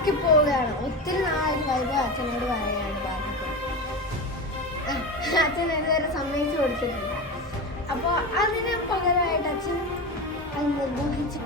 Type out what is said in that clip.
ഒഴിവാക്കി പോവുകയാണ്. ഒത്തിരി നാളായിട്ട് വൈഭവ് അച്ഛനോട് പറയുകയാണ് പറഞ്ഞത്. അച്ഛൻ ഇതുവരെ സമ്മതിച്ചു കൊടുത്തിട്ടില്ല. അപ്പോൾ അതിന് പകരമായിട്ട് അച്ഛൻ അത് നിർബന്ധിച്ചു.